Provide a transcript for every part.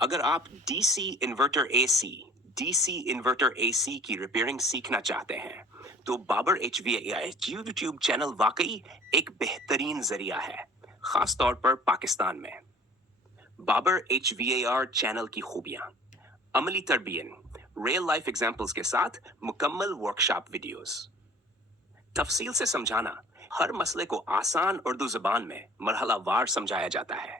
अगर आप DC inverter AC की रिपेयरिंग सीखना चाहते हैं तो बाबर HVAI यूट्यूब चैनल वाकई एक बेहतरीन जरिया है, खास तौर पर पाकिस्तान में। बाबर HVAR चैनल की खूबियां, अमली तरबियन, रियल लाइफ एग्जांपल्स के साथ मुकम्मल वर्कशॉप वीडियोस, तफसील से समझाना, हर मसले को आसान उर्दू जुबान में मरहलावार समझाया जाता है।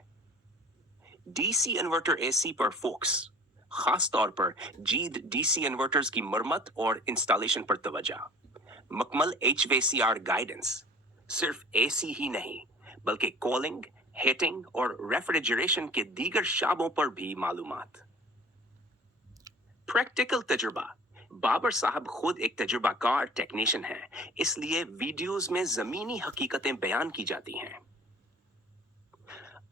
डीसी इन्वर्टर एसी पर फोकस, खास तौर पर जीद डीसी इन्वर्टर्स की मरम्मत और इंस्टॉलेशन पर तवज्जो। मुकम्मल HVACR गाइडेंस, सिर्फ एसी ही नहीं बल्कि कूलिंग, हीटिंग और रेफ्रिजरेशन के दीगर शाबों पर भी मालूमात। प्रैक्टिकल तजुर्बा, बाबर साहब खुद एक तजुर्बाकार टेक्नीशियन हैं, इसलिए वीडियोस में जमीनी हकीकतें बयान की जाती हैं।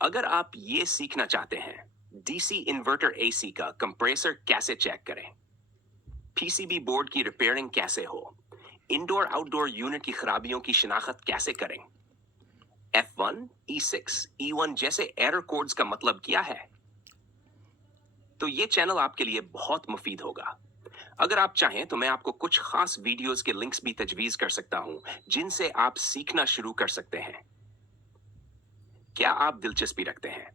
अगर आप ये सीखना चाहते हैं डीसी इन्वर्टर एसी का कंप्रेसर कैसे चेक करें, PCB बोर्ड की रिपेयरिंग कैसे हो, इंडोर आउटडोर यूनिट की खराबियों की शिनाख्त कैसे करें, F1, E6, E1 जैसे एरर कोड्स का मतलब क्या है, तो ये चैनल आपके लिए बहुत मुफीद होगा। अगर आप चाहें तो मैं आपको कुछ खास वीडियोस के लिंक्स भी तजवीज कर सकता हूं जिनसे आप सीखना शुरू कर सकते हैं। क्या आप दिलचस्पी रखते हैं